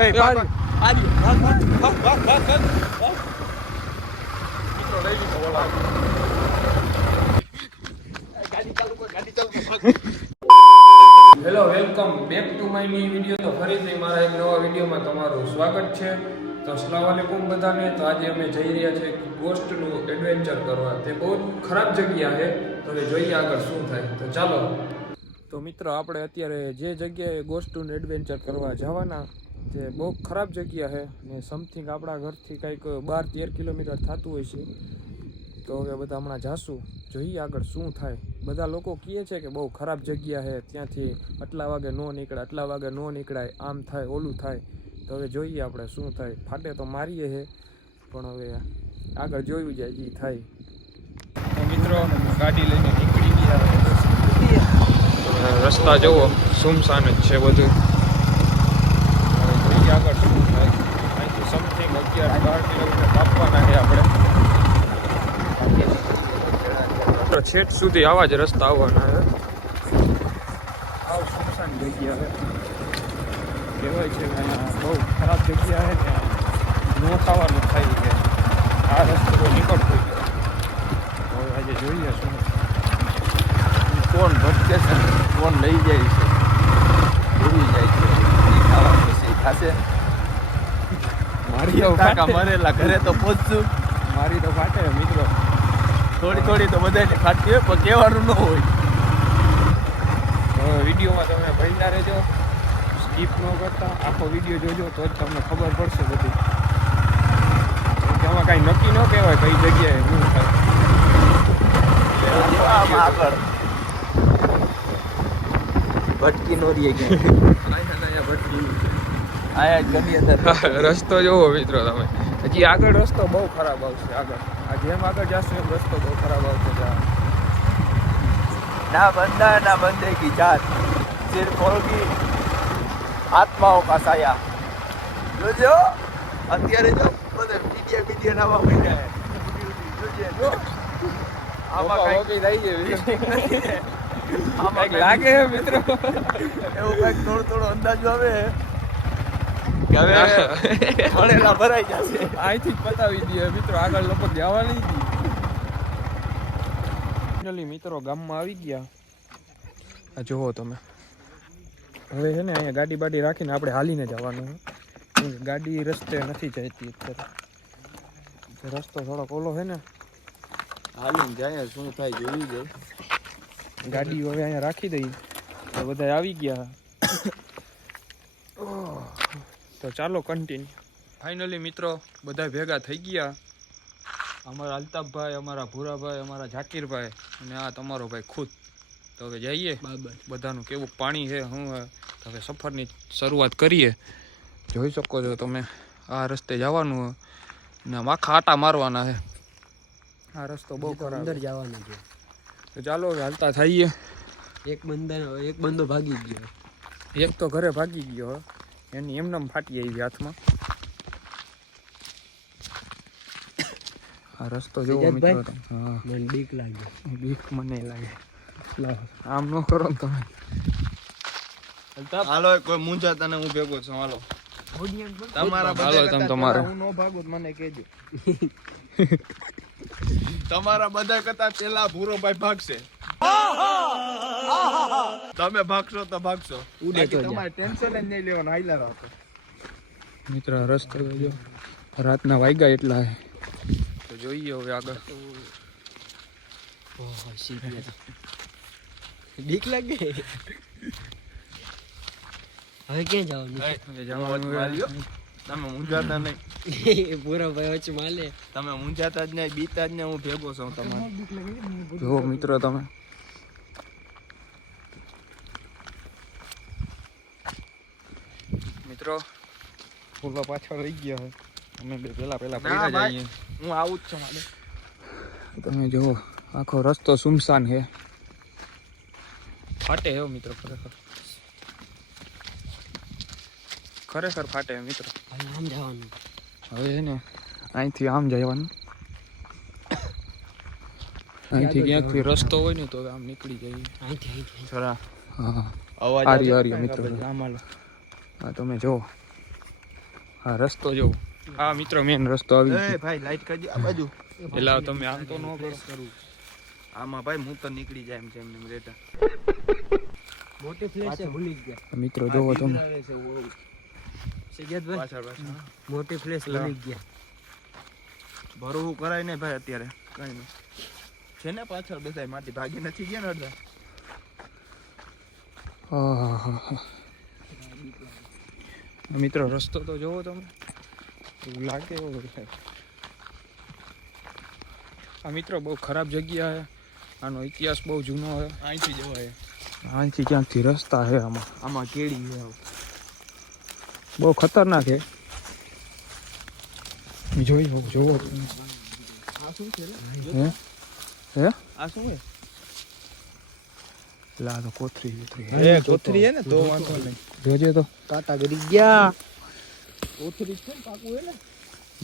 એ ભાગ મિત્રો લઈ લીધો ઓલા ગાડી ચાલુ hello welcome back to my new video. તો ફરીથી મારા એક નવા વિડીયોમાં તમારું સ્વાગત છે. તો અસલામ વાલેકુમ બધાને. તો આજે અમે જઈ રહ્યા છીએ ગોસ્ટનું એડવેન્ચર કરવા. તે બહુ ખરાબ જગ્યા છે, તો હવે જોઈએ આગળ શું થાય. તો ચાલો. તો મિત્રો આપણે અત્યારે જે જગ્યાએ ગોસ્ટનું એડવેન્ચર કરવા જવાના, જે બહુ ખરાબ જગ્યા છે ને સમથિંગ આપણા ઘરથી કંઈક 12-13 કિલોમીટર થતું હોય છે. તો હવે બધા હમણાં જાશું, જોઈએ આગળ શું થાય. બધા લોકો કહે છે કે બહુ ખરાબ જગ્યા છે, ત્યાંથી આટલા વાગે ન નીકળાય, આટલા વાગે ન નીકળાય, આમ થાય ઓલું થાય. તો હવે જોઈએ આપણે શું થાય. ફાટે તો મારીએ છે, પણ હવે આગળ જોયું જાય જે થાય. તો મિત્રો ગાડી લઈને નીકળી ગયા. રસ્તા જુઓ, સુમસાન જ છે બધું. જોઈએ આગળ શું થાય. અહીંથી સમથિંગ 11-12 કિલોમીટર કાપવાના છે આપણે. છેટ સુધી આવા જ રસ્તા આવવાના છે. આવ સુમસાન જગ્યા છે, કહેવાય છે કે અહીંયા બહુ ખરાબ જગ્યા છે ને નો થવાનું થાય કે આ રસ્તો નીકળતો ગયો. હવે આજે જોઈએ શું કોણ ભટકે છે, કોણ લઈ જાય છે, ભૂલી જાય છે. ખાવા પછી ખાશે. મારી તો કાકા મરેલા ઘરે તો પહોંચશું. મારી તો ફાટે મિત્રો, થોડી થોડી તો બધાને ફાટતી હોય, પણ કહેવાનું ન હોય. વિડીયોમાં તમે ભણતા રહેજો, સ્કીપ ન કરતા, આખો વિડીયો જોજો તો જ તમને ખબર પડશે બધી. આમાં કાંઈ નક્કી ન કહેવાય કઈ જગ્યાએ શું થાય. આગળ ભટકી નો રહીએ રસ્તો જોવો મિત્રો તમે. હજી આગળ રસ્તો બહુ ખરાબ આવશે. આગળ જેમ આગળ જશે એમ રસ્તો બહુ ખરાબ આવશે. ના બંદા ના બંદે કી જાત સિર્ફ હોગી આત્માઓ કા સાયા. જોજો અત્યારે જો બધા મીડિયા નાવા માંડ્યા છે. જોજે જો આમાં કઈ થઈ છે આમાં લાગે મિત્રો, એવું કઈક થોડો અંદાજો આવે કે હવે મળેલા ભરાઈ જશે. અહીંથી જ પતાવી દઈએ મિત્રો, આગળ લોકો જવા નહીં દે. ફાઇનલી મિત્રો ગામમાં આવી ગયા. આ જુઓ તમે. હવે છે ને અહીંયા ગાડી બાડી રાખીને આપણે હાલીને જવાનું. ગાડી રસ્તે નથી જતી અત્યારે. રસ્તો થોડોક ઓલો છે ને, હાલીને જાય શું થાય જોયું જાય. ગાડી હવે અહીંયા રાખી દઈ તો બધા આવી ગયા. તો ચાલો કન્ટિન્યુ. ફાઇનલી મિત્રો બધા ભેગા થઈ ગયા. અમારા અલ્તાફભાઈ, અમારા ભૂરાભાઈ, અમારા ઝાકીરભાઈ અને આ તમારો ભાઈ ખુદ. તો હવે જઈએ બધાનું કેવું પાણી છે શું છે. તો હવે સફરની શરૂઆત કરીએ. જોઈ શકો છો તમે, આ રસ્તે જવાનું ને આખા આટા મારવાના છે. આ રસ્તો બહુ ખરાબ, અંદર જવાનું છે. તો ચાલો હવે હાલતા થઈએ. એક બંદો ભાગી ગયો, એક તો ઘરે ભાગી ગયો. એની એમનેમ ફાટી આવી હાથમાં. આ રસ્તો જોવો મિત્રો. હા મને બીક લાગે. બીક મને લાગે. આમ ન કરો ને તમે. હાલો કોઈ મૂંઝાતા ને હું ભેગો છું. હાલો તમારા હાલો તમે તમારે હું નો ભાગું મને કહેજો. તમારા બધા કરતા પેલા ભૂરોભાઈ ભાગશે. તમે ભાગશો તો ભાગશો, તમારે ટેન્શન જ નહીં લેવાનું. હાઈલા રાખો મિત્ર. રસ્તો જો રાતના વાગ્યા એટલા તો જોઈએ હવે આગળ. બીક લાગે. હવે ક્યાં જવાનું? તમે મૂંઝાતા નહીં. પૂરા ભાઈ વચ્ચે માલે. તમે મૂંઝાતા જ નહીં, બીતા જ નહીં. હું ભેગો છું તમારે. જો મિત્રો તમે મિત્રો ફૂલો પાછળ રહી ગયા હોય. અમે બે પેલા પૈડા જઈએ. હું આવું જ છું. તમે જુઓ આખો રસ્તો સુમસાન છે. ફાટે હો મિત્રો, ખરેખર ફાટે મિત્રો. આમ જવાનું હવે છે ને, અહીંથી આમ જવાનું. અહીંથી ક્યાંકથી રસ્તો હોય ને તો આમ નીકળી જઈએ. હા અવાજ મિત્રો. હા તમે જુઓ હા રસ્તો જો આ મિત્રો મેન રસ્તો આવી ગયો. ભાઈ લાઈટ કરજો આ બાજુ. એટલે તમે આમ તો ન કરો. આમાં ભાઈ હું તો નીકળી જાય એમ છે એમને રેટા. મોટી ફ્લેશ છે ભૂલી ગયા મિત્રો જોવો તમે પાછળ મોટી ફ્લેશ ભૂલી ગયા ભરવું કરાય ને ભાઈ અત્યારે કઈ નહીં છે ને પાછળ બધા માટી ભાગી નથી ગયા ને અડધા. મિત્રો રસ્તો તો જોવો તમે એવું લાગે એવો આ મિત્રો બહુ ખરાબ જગ્યા છે. આનો ઇતિહાસ બહુ જૂનો છે. અહીંથી જવાય અહીંથી ક્યાંકથી રસ્તા છે આમાં. આમાં કેડી છે બહુ ખતરનાક છે. જોવો જોવો આ શું છે હે હે આ શું છે લા તો કોથરી કોથરી છે ને તો વાંધો નહીં. જોજે તો કાંટા ગરી ગયા કોથરી છે ને પાકું હે ને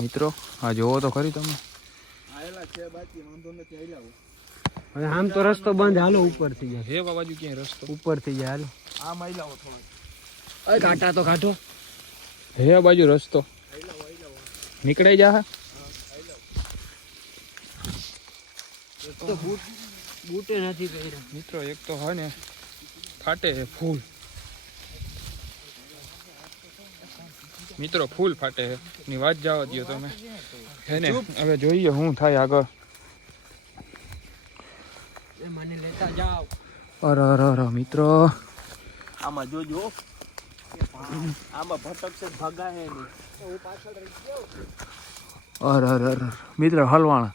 મિત્રો આ જોવો તો ખરી તમે. આયેલા છે બાકી વાંધો નથી આયલા. હવે આમ તો રસ્તો બંધ હાલો ઉપરથી જાય હે બાબાજી ક્યાંય રસ્તો ઉપરથી જાય હાલો આ મહિલાઓ થોડું ઓય કાંટા તો કાઢો હે આ બાજુ રસ્તો નીકળાઈ જા. તો બૂટે નથી કર્યા મિત્રો એક તો હોય ને ફાટે છે ફૂલ. મિત્રો ફૂલ ફાટે છે ની વાત જવા દો તમે હે ને. હવે જોઈએ શું થાય આગળ. એ મને લેતા જાઓ અરે મિત્રો આમાં જોજો આમાં ભટકશે ભગા હે નહીં હું પાછળ રહી ગયો. અરે મિત્રો હલવાણા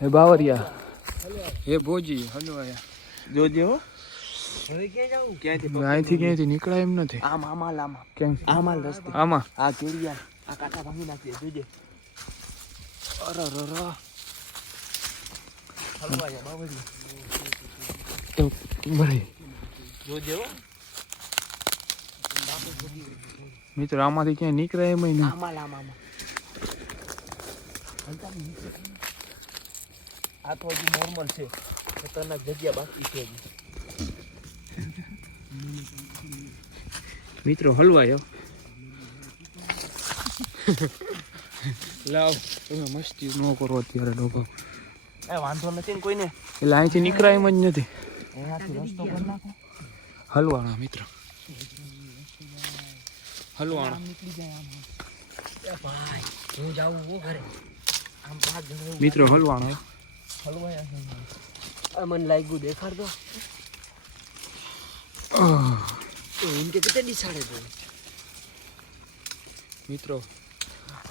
હે બાવરિયા હે ભોજી હલવાયા જોજે હો હવે ક્યાં જાવું ક્યાંથી અહીંથી નીકળાય એમ નથી. આમાં કેમ આમાં રસ્તે આમાં આ કેડિયા આ કાંટા ભાંગી નાખજે જોજે. અરે હલવાયા બાવળી બરાબર જોજે હો મિત્રો આમાંથી ક્યાંય નીકળાય એમ નહીં. આમાં આ તો હજી નોર્મલ છે ખતરનાક જગ્યા બાકી છે હજી. મિત્રો હલવાયો લાવ તમે મસ્તી ન કરો અત્યારે ડોબા. એ વાંધો નથી ને કોઈને એટલે અહીંથી નીકળાય એમ જ નથી. અહીંયાથી રસ્તો કરી નાખો હલવાણા મિત્ર હલવાણા નીકળી જાય આમ એ ભાઈ હું જાઉં હું ઘરે આમ 5 જણા મિત્રો હલવાણા હલવાયા છે. આ મને લાગ્યું દેખાડ દો ઇનકે કેટલે દિસાડે તો મિત્રો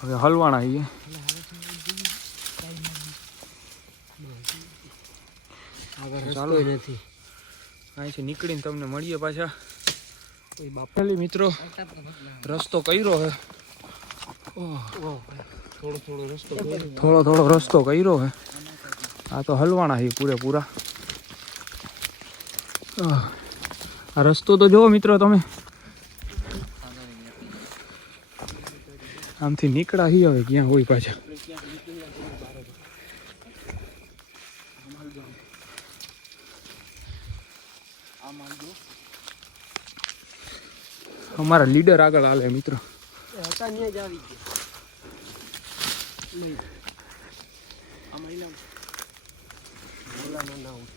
હવે હલવાણા છીએ. આગળ ચાલો. રસ્તો નથી અહીંથી નીકળીને તમને મળીએ પાછા. કોઈ બાપ પેલી મિત્રો રસ્તો કર્યો હે થોડો રસ્તો થોડો રસ્તો કર્યો હે. આ તો હલવાણા છે પૂરેપૂરા. આ રસ્તો તો જુઓ મિત્રો તમે આમથી નીકળા હી હવે ક્યાં હોય પાછા. અમારા લીડર આગળ હાલે મિત્રો. હતા ત્યાં જ આવી ગયા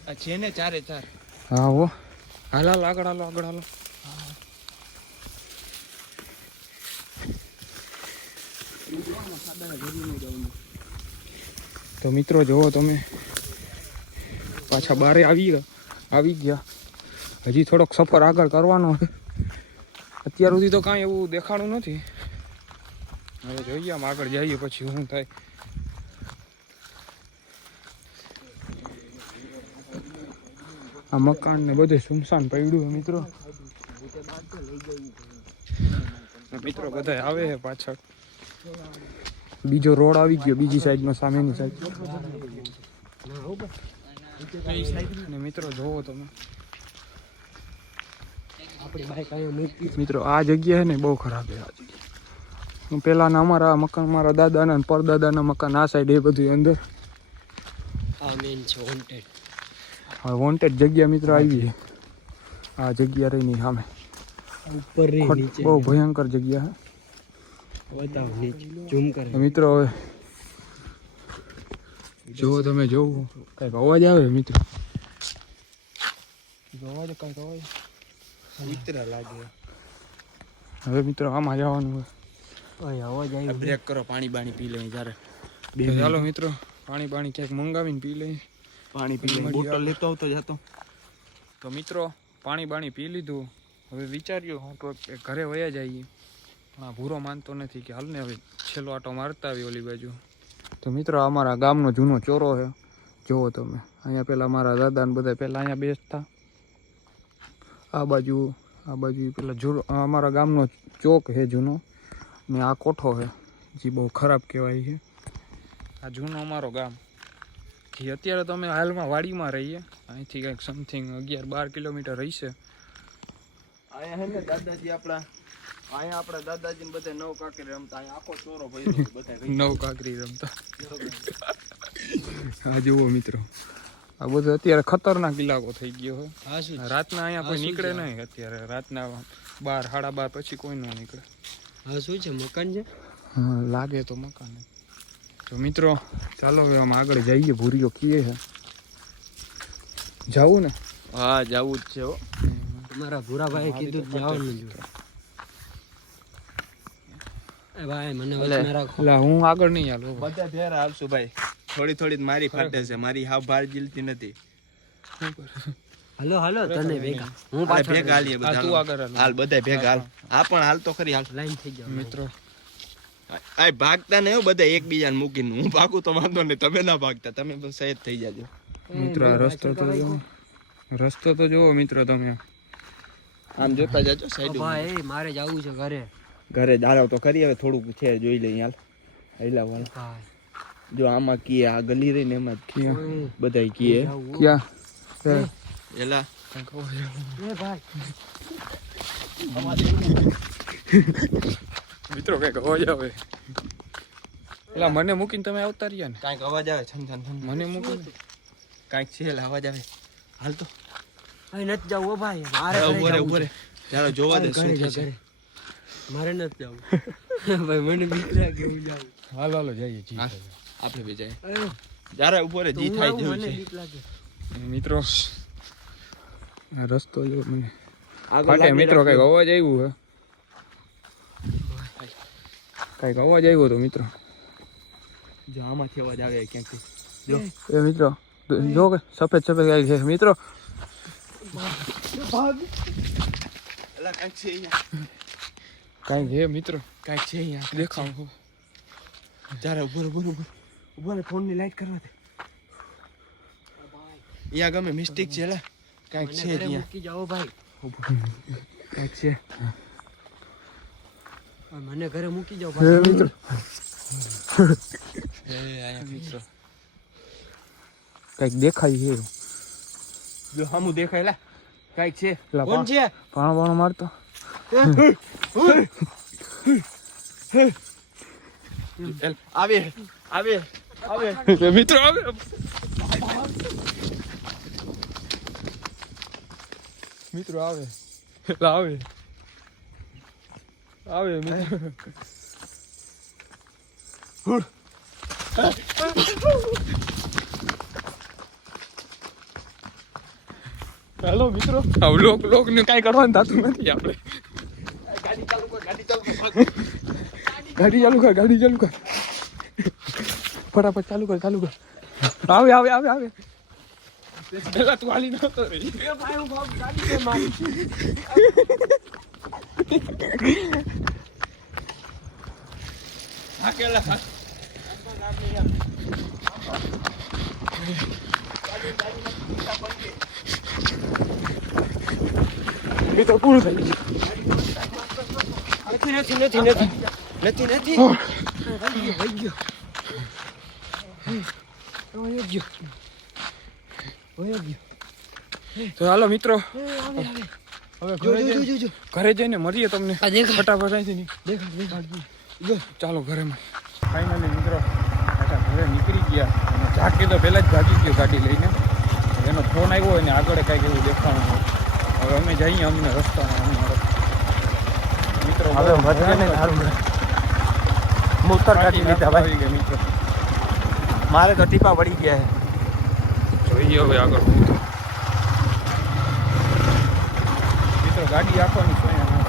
આ છે ને 4 હા હો હાલ આગળ હાલો. તો મિત્રો જુઓ તમે પાછા બારે આવી ગયા. હજી થોડોક સફર આગળ કરવાનો છે. અત્યાર સુધી તો કાંઈ એવું દેખાણું નથી. હવે જોઈએ આમ આગળ જઈએ પછી શું થાય. આ મકાન ને બધે સુમસાન પડ્યું છે મિત્રો. મિત્રો બધા આવે છે પાછળ. બીજો રોડ આવી ગયો બીજી સાઈડમાં સામેની સાઈડ. અને મિત્રો જોવો તમે આપણી બાઈક અહીંયા મૂકી મિત્રો આ જગ્યા છે ને બહુ ખરાબ છે. આ જગ્યા પેલાના અમારા મકાન મારા દાદાના અને પરદાદાના મકાન આ સાઈડ એ બધું અંદર. આ મેન છે વોન્ટેડ. હા વોન્ટેડ જગ્યા મિત્રો આવી છે. આ જગ્યા રહીની સામે ઉપર રે નીચે બહુ ભયંકર જગ્યા છે. બતાવ નીચે ઝૂમ કરે. મિત્રો હવે જો તમે જોવો કઈક અવાજ આવે મિત્રો. અવાજ કઈક અવાજ કૂતરા લાગે. હવે મિત્રો આમાં જવાનું હોય. ઓય અવાજ આવ્યો. બ્રેક કરો, પાણી બાણી પી લઈએ જ્યારે. તો ચાલો મિત્રો પાણી ક્યાંક મંગાવીને પી લઈએ. પાણી પી લઈએ. બોટલ લેતો આવતો જતો. તો મિત્રો પાણી પી લીધું. હવે વિચાર્યું હું તો ઘરે વયા જઈએ, પણ આ ભૂરો માનતો નથી કે હાલને હવે છેલ્લો આટો મારતા આવી ઓલી બાજુ. તો મિત્રો અમારા ગામનો જૂનો ચોરો છે, જુઓ તમે. અહીંયા પહેલાં અમારા દાદા ને બધા પહેલાં અહીંયા બેસતા. આ બાજુ પેલા અમારા ગામનો ચોક છે જૂનો, ને આ કોઠો છે જે બહુ ખરાબ કહેવાય છે. આ જૂનો અમારો ગામ જે અત્યારે તો અમે હાલમાં વાડીમાં રહીએ. અહીંથી કંઈક સમથિંગ 11-12 કિલોમીટર રહીશે. અહીંયા હે ને દાદાજી આપણા દાદાજીને બધા નવ કાંકરી રમતા. અહીંયા આખો ચોરો ભર્યો બધા. નવ કાંકરી રમતા. હા જુઓ મિત્રો, આ બધું અત્યારે ખતરનાક ઇલાકો થઈ ગયો હોય. રાતના અહીંયા કોઈ નીકળે નહીં. અત્યારે રાતના 12-12:30 પછી કોઈ ન નીકળે. હા શું છે, મકાન છે? હા લાગે તો મકાન. તો મિત્રો ચાલો હવે આમ આગળ જઈએ. ભૂરીઓ કીએ છે જવું ને? હા જવું જ છે હો. તમારા ભૂરાભાઈ કીધું જવાનું જ. એ ભાઈ મને વચમાં રાખો. એટલે હું આગળ નહીં હાલું. બધા ભેર હાલશું ભાઈ. થોડી જ મારી ફાટે છે. મારી હાવ ભાર જીલતી નથી. હાલો તને ભેગા હું આપણે પાછળ ભેગા હાલીએ બધા. તું આગળ હાલ. હાલ બધા ભેગા હાલ. આ પણ હાલ તો ખરી હાલ. લાઈન થઈ જાવ મિત્રો આ ભાગતા નહીં બધા એકબીજાને મૂકીને. હું ભાગું તો વાંધો નહીં, તમે ના ભાગતા. તમે બસ સહેજ થઈ જાજો. મિત્રો આ રસ્તો તો જુઓ મિત્રો તમે. આમ જોતા જાજો સાઈડ. ભાઈ મારે જવું છે ઘરે દારાવ તો કરી. હવે થોડુંક છે જોઈ લઈએ. હાલ હેલા વાળ. ભાઈ. જો આમાં કીએ આ ગલી રહી ને એમાં જ બધા કીએ. ક્યાં એલા એ ભાઈ મિત્રો કઈક અવાજ આવે. એટલે મને મૂકીને તમે આવતા રહ્યા ને. કાંઈક અવાજ આવે. છન છન છન. મને મૂકીને કાંઈક છે એટલે અવાજ આવે. હાલ તો ભાઈ નથી જવું ભાઈ. મારે ઉભો રે. ચાલો જોવા દે શું ઘરે થશે. મારે નથી જવું. ભાઈ મને બીક લાગે હું જાઉં. હાલો જઈએ જી. આપણે બે જાય. જ્યારે ઉભો રે જી થાય જેવું મને છે. બીક લાગે. મિત્રો આ રસ્તો જો મને આગળ ફાટે. લાગી મિત્રો કઈક રાખજો. અવાજ આવ્યું હે. કઈક અવાજ આવ્યો તો મિત્રો. જો આમાંથી અવાજ આવે ક્યાંકથી. એ મિત્રો જો કે સફેદ ગાય છે મિત્રો. એલા કાંઈક છે અહીંયા. કાંઈ છે મિત્રો. કાંઈક છે અહીંયા. દેખાવ જ્યારે ઉભો રે ફોનની લાઈટ કરવા દે. અહીંયા ગમે મિસ્ટેક છે. એલા કાંઈક છે મને ઘરે ત્યાં. મૂકી જાઓ ભાઈ. કાંઈક છે. મને ઘરે મૂકી જાઓ હે ભાઈ. મિત્રો અહીંયા મિત્રો. કઈક દેખાય છે. જો સામું દેખાય. લા કાંઈક છે. પેલા કોણ છે? પાણો મારતો. આવે મિત્રો આવે. મિત્રો આવે. આવે મિત્રો. હેલો મિત્રો. લોક ને કાંઈ કરવાનું થતું નથી આપણે. ગાડી ચાલુ કર. ગાડી ચાલુ કર. ફટાફટ ચાલુ કર. આવે. પેલા તું હાલી નતો રહી. ભાઈ હું બાપ ગાડી કે મારી. હાકેલા મિત્રો પૂરું થઈ ગયું. નથી. તો હાલો મિત્રો હવે જો ઘરે જઈને મળીએ તમને. આ દેખાય. ફટાફટ અહીંથી ચાલો ઘરે માં. ફાઇનલી મિત્રો ઘરે નીકળી ગયા. અને ઝાકી તો પહેલા જ ભાગી ગયો ગાડી લઈને. એનો ફોન આવ્યો હોય ને આગળ કાંઈક એવું દેખાવાનું હોય. હવે અમે જઈએ અમને રસ્તામાં મિત્રો. હવે મૂતર કાઢી લીધા ભાઈ. ગયા મિત્રો. મારે તો ટીપા પડી ગયા છે. જોઈએ હવે આગળ હું તો. મિત્રો ગાડી આપવાની છે અહીંયા.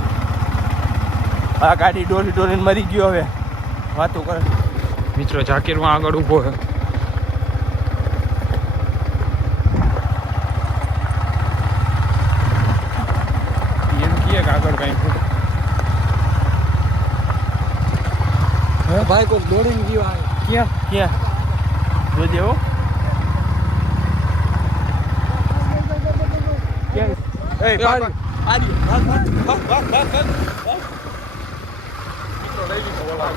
આ ગાડી ડોલી ડોલીને મરી ગયો હવે વાતો કરે. મિત્રો જાકીરમાં આગળ ઊભો છે. એમ કહે કે આગળ કાંઈ ભાઈ કોઈ દોડીને ગયો આવે. ક્યાં જોજે હો. ક્યાં? એ ભાગ, આરી ભાગ ભાગ ભાગ ભાગ ભાગ. મિત્રો લઈ લીધો ઓલા.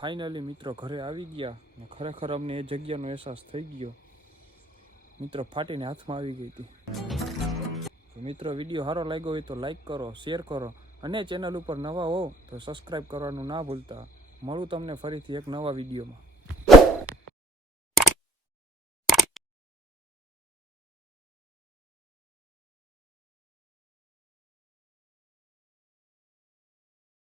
ફાઇનલી મિત્રો ઘરે આવી ગયા ને ખરેખર અમને એ જગ્યાનો અહેસાસ થઈ ગયો. મિત્રો ફાટીને હાથમાં આવી ગઈ હતી. તો મિત્રો વિડીયો સારો લાગ્યો હોય તો લાઈક કરો, શેર કરો અને ચેનલ ઉપર નવા હો તો સબસ્ક્રાઈબ કરવાનું ના ભૂલતા. મળું તમને ફરીથી એક નવા વિડીયોમાં.